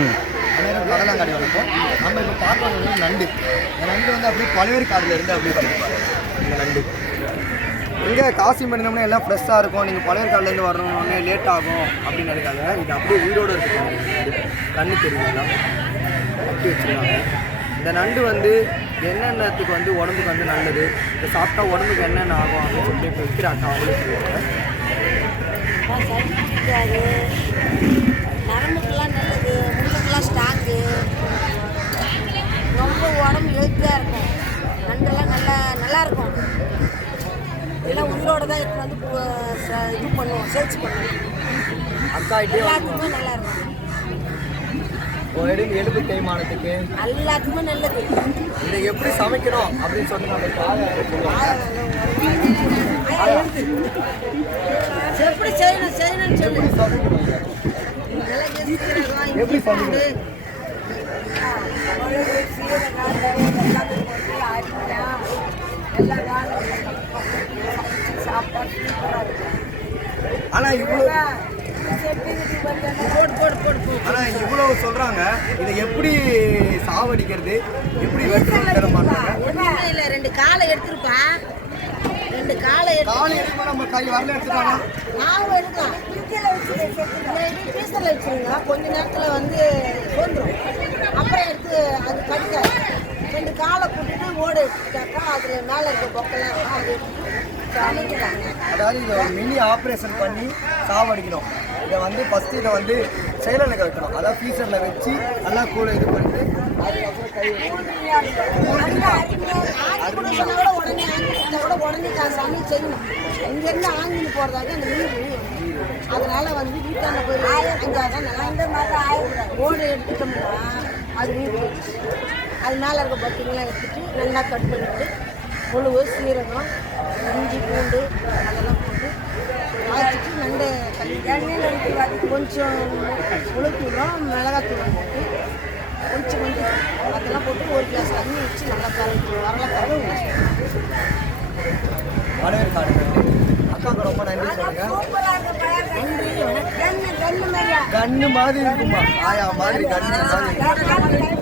அனைவரும் கடலாங்காடி வளர்ப்போம். நம்ம இப்போ பார்க்கறது வந்து நண்டு. இந்த நண்டு வந்து அப்படியே பழையர் காடுலேருந்து அப்படியே பண்ணிப்பாங்க. இந்த நண்டு இங்கே காசி பண்ணினோம்னா எல்லாம் ஃப்ரெஷ்ஷாக இருக்கும். நீங்கள் பழையர் காடுலேருந்து வரணும்னே லேட் ஆகும் அப்படின்னு நினைக்காங்க. இது அப்படியே உயிரோடு இருக்குது. கண்ணு தெரியுங்களா அப்படி வச்சுருக்காங்க. இந்த நண்டு வந்து என்னென்னத்துக்கு வந்து உடம்புக்கு வந்து நல்லது, இதை சாப்பிட்டா உடம்புக்கு என்னென்ன ஆகும் அப்படின்னு சொல்லி இப்போ விற்கிற அக்கா அவங்களே சொல்லுவாங்க. நரம்புக்கெல்லாம் நல்லது, முள்ளுக்கெல்லாம் ஸ்ட்ராங்கு, ரொம்ப உடம்பு ஹெல்த்தியாக இருக்கும். நண்டெல்லாம் நல்லா இருக்கும். எல்லாம் உயிரோடு தான் எடுத்து வந்து இது பண்ணுவோம், சேல்ஸ் பண்ணுவோம். அக்கா எல்லாத்துக்குமே நல்லா இருக்கும். எலும்பு தேய்மானத்துக்கு எல்லாத்துக்குமே நல்லது. இதை எப்படி சமைக்கணும் அப்படின்னு சொல்லி நம்ம எப்படி செய்யணும்னு சொல்லி எப்படி சமைக்கணும் ஆனால் இவ்வளவு சொல்றாங்க. இதை எப்படி சாவடிக்கிறது, எப்படி வெட்டுறது தர மாட்டாங்க. இல்லை, 2 காலை எடுத்துருப்பேன். 2 காலை எடுத்து நம்ம கை வரல எடுத்துட்டாங்க. மாவு எடுக்கலாம், பீசரில் வச்சுருங்க. கொஞ்ச நேரத்தில் வந்து தோன்றும். அப்புறம் எடுத்து அது கடிக்காது. 2 காலை போட்டுட்டு ஓடு எடுத்துட்டாக்கா அதில் மேலே இருக்க பொக்கெல்லாம் அது சமைக்கிறாங்க. அதாவது இதை ஒரு மினி ஆப்ரேஷன் பண்ணி சாவடிக்கணும். இதை வந்து ஃபஸ்ட்டு இதை வந்து செயலில் வைக்கணும். அதாவது ஃப்ரீசரில் வச்சு நல்லா கூட இது பண்ணிட்டு அதுக்கப்புறம் கை உடனே சமையல் செய்யணும். இங்கேருந்து ஆங்கில போகிறதாக அந்த மீன் அதனால் வந்து வீட்டாண்ட போய் ஓடு எடுத்துட்டோம்னா அது மீன் அது மேலே இருக்க பட்டிங்கெல்லாம் எடுத்துட்டு நல்லா கட் பண்ணிவிட்டு உழுவு, சீரகம், இஞ்சி, பூண்டு அதெல்லாம் போட்டு காய்ச்சிட்டு நண்டு கொஞ்சம் உளுத்தூரம், மிளகாத்தூரம் போட்டு கொஞ்சம் அதெல்லாம் போட்டு 1 கிளாஸ் தண்ணி வச்சு நல்லா கலந்து வரலாம். பழையர் காடு அக்காவுக்கு ரொம்ப நன்றி சொல்லுங்க. நன்றி. கண்ணு மாதிரி இருக்குமா? ஆயா மாதிரி கண்ணு மாதிரி